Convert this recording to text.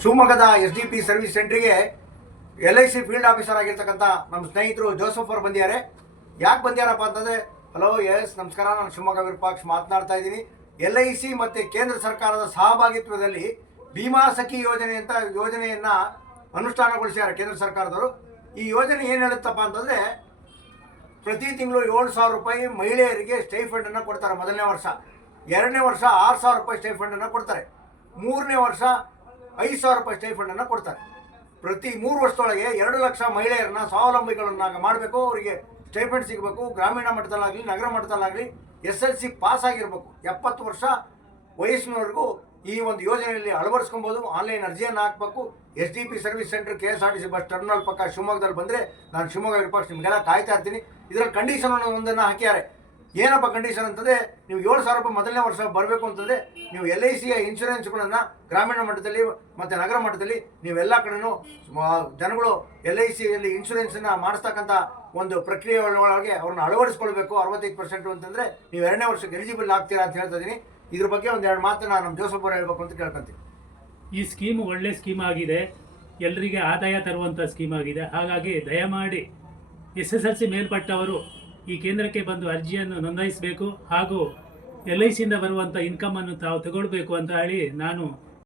ಶಿವಮೊಗ್ಗದ SDP service ಸೆಂಟ್ರಿಗೆ LIC field officer ಆಗಿರ್ತಕ್ಕಂಥ ನಮ್ಮ ಸ್ನೇಹಿತರು ಜೋಸಫ್ ಅವರು ಬಂದಿದ್ದಾರೆ. ಯಾಕೆ ಬಂದಿದ್ದಾರಪ್ಪ ಅಂತಂದರೆ, ಹಲೋ ಎಸ್ ನಮಸ್ಕಾರ, ನಾನು ಶಿವಮೊಗ್ಗ ವಿರೂಪಾಕ್ಷ ಮಾತನಾಡ್ತಾ ಇದ್ದೀನಿ. LIC ಮತ್ತು ಕೇಂದ್ರ ಸರ್ಕಾರದ ಸಹಭಾಗಿತ್ವದಲ್ಲಿ ಭೀಮಾ ಸಖಿ ಯೋಜನೆ ಅಂತ ಯೋಜನೆಯನ್ನು ಅನುಷ್ಠಾನಗೊಳಿಸಿದ್ದಾರೆ ಕೇಂದ್ರ ಸರ್ಕಾರದವರು. ಈ ಯೋಜನೆ ಏನು ಹೇಳುತ್ತಪ್ಪ ಅಂತಂದರೆ, ಪ್ರತಿ ತಿಂಗಳು 7,000 ರೂಪಾಯಿ ಮಹಿಳೆಯರಿಗೆ ಸ್ಟೈಫಂಡನ್ನು ಕೊಡ್ತಾರೆ ಮೊದಲನೇ ವರ್ಷ. ಎರಡನೇ ವರ್ಷ 6,000 ರೂಪಾಯಿ ಸ್ಟೈಫಂಡನ್ನು ಕೊಡ್ತಾರೆ. ಮೂರನೇ ವರ್ಷ 5,000 ರೂಪಾಯಿ ಸ್ಟೈಫಂಡನ್ನು ಕೊಡ್ತಾರೆ. ಪ್ರತಿ 3 ವರ್ಷದೊಳಗೆ 2 ಲಕ್ಷ ಮಹಿಳೆಯರನ್ನ ಸ್ವಾವಲಂಬಿಗಳನ್ನಾಗಿ ಮಾಡಬೇಕು. ಅವರಿಗೆ ಸ್ಟೈಫಂಡ್ ಸಿಗಬೇಕು. ಗ್ರಾಮೀಣ ಮಟ್ಟದಲ್ಲಾಗಲಿ ನಗರ ಮಟ್ಟದಲ್ಲಾಗಲಿ SLC ಪಾಸ್ ಆಗಿರಬೇಕು. 70 ವರ್ಷ ವಯಸ್ಸಿನವರೆಗೂ ಈ ಒಂದು ಯೋಜನೆಯಲ್ಲಿ ಅಳವಡಿಸ್ಕೊಬೋದು. ಆನ್ಲೈನ್ ಅರ್ಜಿಯನ್ನು ಹಾಕಬೇಕು. SDP service centre KSRTC bus terminal ಪಕ್ಕ ಶಿವಮೊಗ್ಗದಲ್ಲಿ ಬಂದರೆ ನಾನು ಶಿವಮೊಗ್ಗ ವಿರೂಪಾಕ್ಷ ನಿಮಗೆಲ್ಲ ಕಾಯ್ತಾ ಇರ್ತೀನಿ. ಇದರಲ್ಲಿ ಕಂಡೀಷನ್ ಒಂದನ್ನು ಹಾಕಿದ್ದಾರೆ. ಏನಪ್ಪ ಕಂಡೀಷನ್ ಅಂತಂದರೆ, ನೀವು 7,000 ರೂಪಾಯಿ ಮೊದಲನೇ ವರ್ಷ ಬರಬೇಕು ಅಂತಂದರೆ ನೀವು LICಯ ಇನ್ಶೂರೆನ್ಸ್ಗಳನ್ನು ಗ್ರಾಮೀಣ ಮಟ್ಟದಲ್ಲಿ ಮತ್ತು ನಗರ ಮಟ್ಟದಲ್ಲಿ ನೀವೆಲ್ಲ ಕಡೆಯೂ ಜನಗಳು LICಯಲ್ಲಿ ಇನ್ಶೂರೆನ್ಸನ್ನು ಮಾಡಿಸ್ತಕ್ಕಂಥ ಒಂದು ಪ್ರಕ್ರಿಯೆ ಒಳಗೆ ಅವ್ರನ್ನ ಅಳವಡಿಸ್ಕೊಳ್ಬೇಕು. 65% ಅಂತಂದರೆ ನೀವು ಎರಡನೇ ವರ್ಷಕ್ಕೆ ಎಲಿಜಿಬಲ್ ಆಗ್ತೀರಾ ಅಂತ ಹೇಳ್ತಾ ಇದ್ದೀನಿ. ಇದ್ರ ಬಗ್ಗೆ ಒಂದೆರಡು ಮಾತನ್ನ ನಮ್ಮ ಜೋಸಫ್ ಅವರು ಹೇಳ್ಬೇಕು ಅಂತ ಕೇಳ್ಕೊಂತೀನಿ. ಈ ಸ್ಕೀಮ್ ಒಳ್ಳೆ ಸ್ಕೀಮ್ ಆಗಿದೆ, ಎಲ್ಲರಿಗೆ ಆದಾಯ ತರುವಂಥ ಸ್ಕೀಮ್ ಆಗಿದೆ. ಹಾಗಾಗಿ ದಯಮಾಡಿ SSLC ಮೇಲ್ಪಟ್ಟವರು ಈ ಕೇಂದ್ರಕ್ಕೆ ಬಂದು ಅರ್ಜಿಯನ್ನು ನೋಂದಾಯಿಸಬೇಕು ಹಾಗೂ LICಯಿಂದ ಬರುವಂಥ ಇನ್ಕಮನ್ನು ತಾವು ತಗೊಳ್ಬೇಕು ಅಂತ ಹೇಳಿ ನಾನು